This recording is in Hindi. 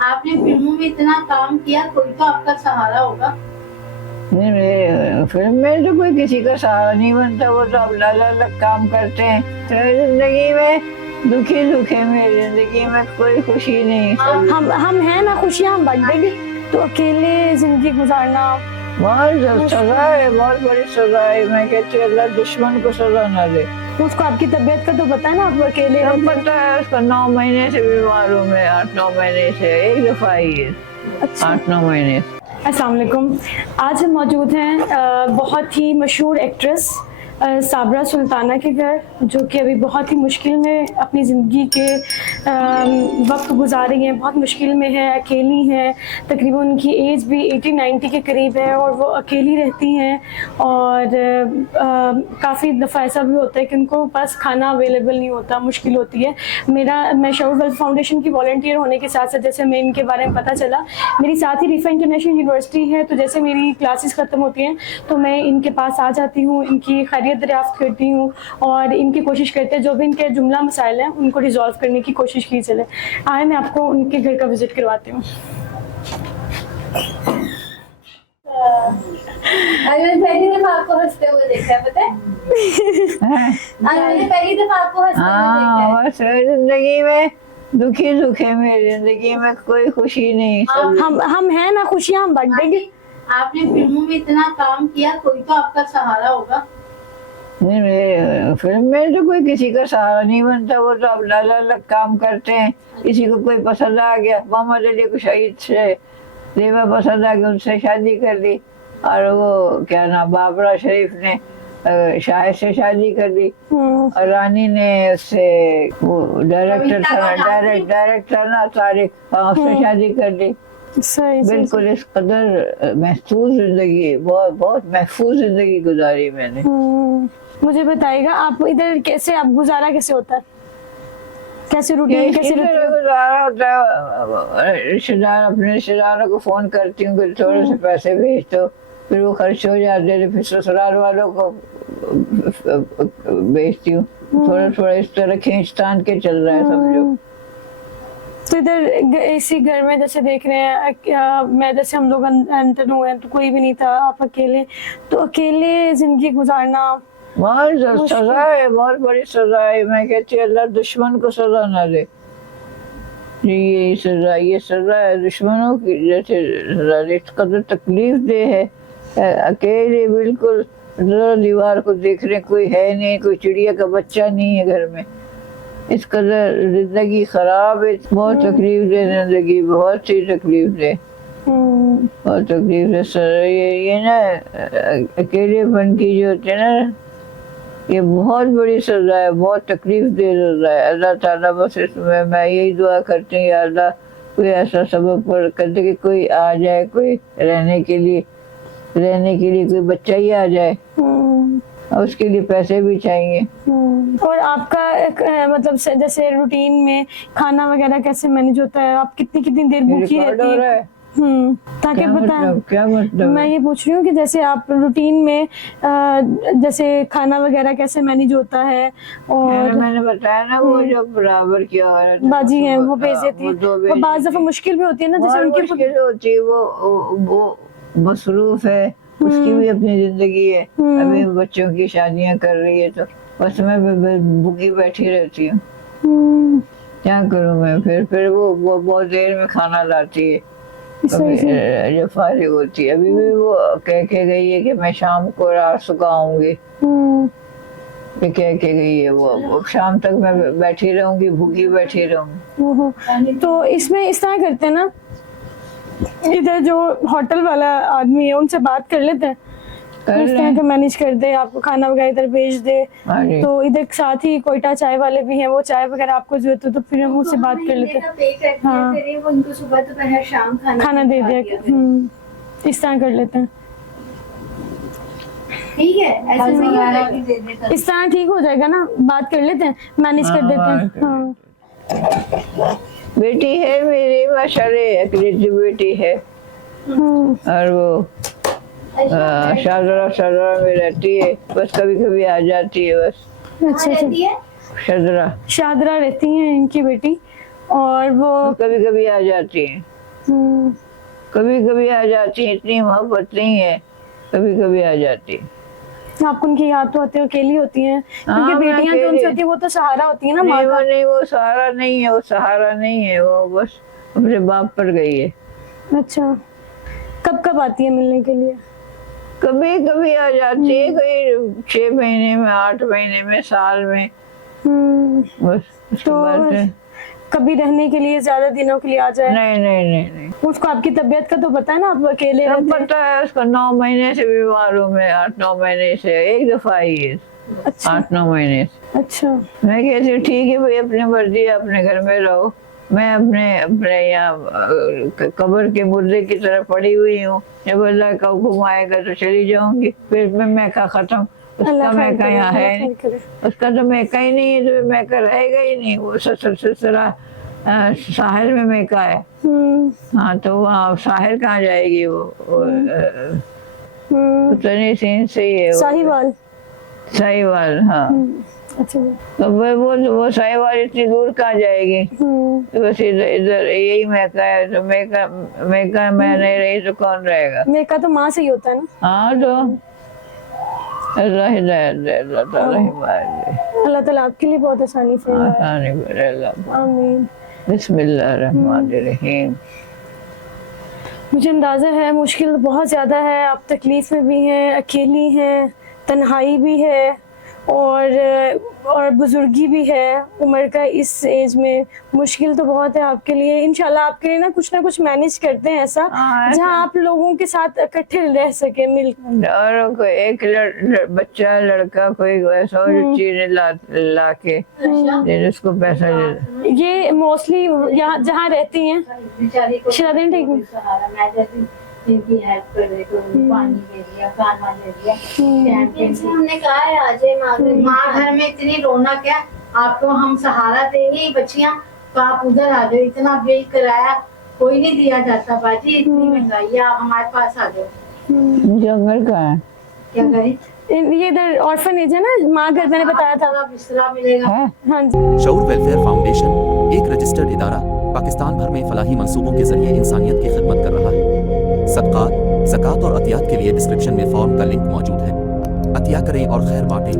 आपने फिल्मों में इतना काम किया, कोई तो आपका सहारा होगा। नहीं, मेरे फिल्म में तो कोई किसी का सहारा नहीं बनता, वो तो अपना अलग अलग काम करते हैं। तो जिंदगी में दुखी दुख है, मेरी जिंदगी में कोई खुशी नहीं। हम हैं ना, खुशियाँ हम बांट देंगे। तो अकेले जिंदगी गुजारना बहुत सजा है, बहुत बड़ी सजा है। मैं कहती हूँ अल्लाह दुश्मन को सजा ना दे। उसको आपकी तबीयत का तो पता है ना, आप अकेले सब रहते हैं। पता है उसको, 9 महीने से बीमार हूँ मैं, 8-9 महीने से, एक दफा ही है। अच्छा। 8-9 महीने। अस्सलाम वालेकुम। आज हम मौजूद हैं बहुत ही मशहूर एक्ट्रेस साबरा सुल्ताना के घर, जो कि अभी बहुत ही मुश्किल में अपनी ज़िंदगी के वक्त गुजार रही हैं। बहुत मुश्किल में है, अकेली हैं। तकरीबन उनकी एज भी 80-90 के करीब है और वो अकेली रहती हैं। और काफ़ी दफ़ा ऐसा भी होता है कि उनको पास खाना अवेलेबल नहीं होता, मुश्किल होती है। मैं शऊर वेल्थ फाउंडेशन की वॉलंटियर होने के साथ साथ जैसे मैं इनके बारे में पता चला, मेरी साथ ही रिफा इंटरनेशनल यूनिवर्सिटी है, तो जैसे मेरी क्लासेस ख़त्म होती हैं तो मैं इनके पास आ जाती हूँ, इनकी खैरियत दरियाफ्त करती हूँ और इनकी कोशिश करते हैं जो भी इनके जुमला मसाइल हैं उनको रिजॉल्व करने की कोशिश की चले। आए मैं आपको उनके घर का विजिट करवाती हूँ। पहली दफा आपको हंसते हुए देखा है, पता है? पहली दफा आपको हंसते हुए देखा है। बस जिंदगी में दुखी दुख है, मेरी जिंदगी में कोई खुशी नहीं। हम हैं ना, खुशियाँ हम बांट देंगे। आपने फिल्मों में इतना काम किया, कोई तो आपका सहारा होगा। नहीं, मेरे फिल्म में तो कोई किसी का सहारा नहीं बनता, वो तो अपना अलग अलग काम करते हैं। किसी को कोई पसंद आ गया, मोहम्मद अली को शहीद से रेबा पसंद आ गया, उनसे शादी कर दी। और वो क्या नाम, बाबरा शरीफ ने शाहिद से शादी कर दी। और रानी ने उससे, वो डायरेक्टर ना तारिक, उससे शादी कर दी। बिल्कुल इस कदर महफूज जिंदगी, बहुत बहुत महफूज जिंदगी गुजारी मैंने। मुझे बताइएगा आप इधर कैसे, आप गुजारा कैसे होता है, कैसे रूटीन, कैसे गुजारा होता है? रिश्तेदार, अपने रिश्तेदारों को फोन करती हूँ कि थोड़े से पैसे भेज दो, फिर वो खर्च हो जाते हैं, फिर ससुराल वालों को भेजती हूँ। थोड़ा थोड़ा इस तरह खींचतान के चल रहा है समझो। तो इधर इसी घर में जैसे देख रहे हैं, मैं जैसे हम लोग एंटर हुए हैं तो कोई भी नहीं था, आप अकेले, तो अकेले जिंदगी गुजारना बहुत सजा है, बहुत बड़ी सजा है। मैं कहती हूँ अल्लाह दुश्मन को सजा ना दे। ये सजा है दुश्मनों की, जैसे इस कदर तकलीफ दे है। अकेले बिल्कुल दीवार को देख रहे, कोई है नहीं, कोई चिड़िया का बच्चा नहीं है घर में। इस कदर जिंदगी खराब है, बहुत तकलीफ दे जिंदगी, बहुत ही तकलीफ दे, बहुत तकलीफ है सर। ये ना अकेलेपन की जो होती है ना, ये बहुत बड़ी सजा है, बहुत तकलीफ दे सजा है। अल्लाह ताला बस इसमें मैं यही दुआ करती हूँ, या अल्लाह कोई ऐसा सबब पर कर दे कि कोई आ जाए, कोई रहने के लिए कोई बच्चा ही आ जाए, और उसके लिए पैसे भी चाहिए। और आपका मतलब जैसे रूटीन में खाना वगैरह कैसे मैनेज होता है, आप कितनी कितनी देर भूखी रहती हैं? ताकि बताएं। क्या मतलब? मैं ये पूछ रही हूँ कि जैसे आप रूटीन में जैसे खाना वगैरह कैसे मैनेज होता है। और मैंने बताया ना, वो जो बराबर की औरत बाजी है वो भेज देती है, वो बाज़ दफा मुश्किल भी होती है ना, जैसे उनकी मुश्किल होती है, वो मसरूफ है, उसकी भी अपनी जिंदगी है। अभी बच्चों की शादियां कर रही है, तो बस मैं भूखी बैठी रहती हूँ। क्या करूँ मैं? फिर वो बहुत देर में खाना लाती है जो फारिग होती है। अभी भी वो कह के गई है कि मैं शाम को रात सुबह आऊंगी, कह के गई है। वो शाम तक मैं बैठी रहूंगी, भूखी बैठी रहूंगी। तो इसमें इस तरह करते हैं ना, इधर जो होटल वाला आदमी है उनसे बात कर लेते हैं, इस तरह का मैनेज कर दे, आपको खाना वगैरह इधर भेज दे। तो इधर साथ ही कोयटा चाय वाले भी हैं, वो चाय वगैरह आपको जरूरत हो तो फिर हम उससे बात कर लेते हैं। हाँ, वो उनको सुबह दोपहर शाम खाना दे दिया। इस तरह कर लेते हैं, ठीक है? ऐसे नहीं होता कि दे देता। इस तरह ठीक हो जाएगा ना, बात कर लेते हैं, मैनेज कर देते हैं। हाँ। बेटी है मेरी माशाल्लाह, अकलीती बेटी है, और वो शादरा में रहती है, बस कभी कभी आ जाती है बस। अच्छा, रहती है? शादरा रहती हैं इनकी बेटी, और वो कभी कभी आ जाती हैं, हम्म, कभी कभी आ जाती हैं, इतनी मोहब्बत नहीं है, कभी कभी आ जाती है। आपको उनकी याद तो आती है, अकेली होती हैं क्योंकि हाँ, मैं बेटियां जो अकेली- उनसे होती है वो तो सहारा होती है ना माँ नहीं, का। वो नहीं, वो सहारा नहीं है, वो सहारा नहीं है, वो बस अपने बाप पर गई है। अच्छा, कब कब आती है मिलने के लिए? कभी कभी आ जाती है, कोई 6 महीने में, 8 महीने में, साल में, बस उसके तो बाद फिर- कभी रहने के लिए ज्यादा दिनों के लिए आ जाए? नहीं नहीं नहीं नहीं, उसको आपकी तबीयत का तो पता है ना, आप अकेले सब रहते हैं। पता है उसको। 9 महीने से बीमार हूँ मैं, 8-9 महीने से, एक दफा आई है, अच्छा 8-9 महीने से। अच्छा। मैं कहती हूँ ठीक है भाई, अपनी मर्जी है, अपने घर में रहो, मैं अपने अपने यहाँ कब्र के मुर्दे की तरह पड़ी हुई हूँ। जब अल्लाह का हुक्म आएगा तो चली जाऊंगी, फिर मैं मैका खत्म, उसका अल्लाह खैर मैका करे, यहाँ है अल्लाह नहीं, खैर करे। उसका तो मैका ही नहीं है, तो मैका रहेगा ही नहीं। वो सिलसिला साहिल में मैका है। हाँ, तो वहाँ साहिल कहाँ जाएगी वो उतनी सीन से ही है वो। साहिवाल। साहिवाल, हाँ। अच्छा। तो वो साहिवाल इतनी दूर कहाँ जाएगी, तो बस इधर इधर यही मैका है। तो मैका मैं नहीं रही तो कौन रहेगा? मेका तो माँ से ही होता है ना। हाँ, तो अल्लाह हिदायत दे, अल्लाह ताला हिदायत दे, अल्लाह ताला आपके लिए बहुत आसानी से आसानी करे अल्लाह। आमीन। बिस्मिल्लाहिर्रहमानिर्रहीम। मुझे अंदाज़ा है मुश्किल बहुत ज़्यादा है, आप तकलीफ़ में भी हैं, अकेली हैं, तन्हाई भी है और बुजुर्गी भी है उम्र का। इस एज में मुश्किल तो बहुत है आपके लिए। इंशाल्लाह आपके लिए ना कुछ मैनेज करते हैं ऐसा हाँ, जहां आप लोगों के साथ इकट्ठे रह सके मिल। और कोई एक बच्चा लड़का कोई ऐसा चीजें ला के दे, उसको पैसा दे। ये मोस्टली यहाँ जहाँ रहती हैं बेचारी को शादी ठीक है। सहारा, मैं जैसे जिनकी हेल्प कर रही तो पानी दे दिया, खाना दे दिया, हमने कहा है आज माँ घर में इतनी रौनक है, आपको हम सहारा देंगे बच्चियाँ, तो आप उधर आ जाओ। इतना बिल कराया कोई नहीं दिया जाता बाजी, इतनी महंगाई है, आप हमारे पास आ जाओ। जंगल का है, क्या करें? ये इधर ऑर्फनेज है ना, माँ घर मैंने बताया था। पूरा बिस्तरा मिलेगा। है? हाँ जी। शऊर वेलफेयर फाउंडेशन एक रजिस्टर्ड इदारा पाकिस्तान भर में फलाही मंसूबों के जरिए इंसानियत की खिदमत कर रहा है। सदक़ात, ज़कात और अतियात के लिए डिस्क्रिप्शन में फॉर्म का लिंक मौजूद है। अतिया करें और खैर बांटें।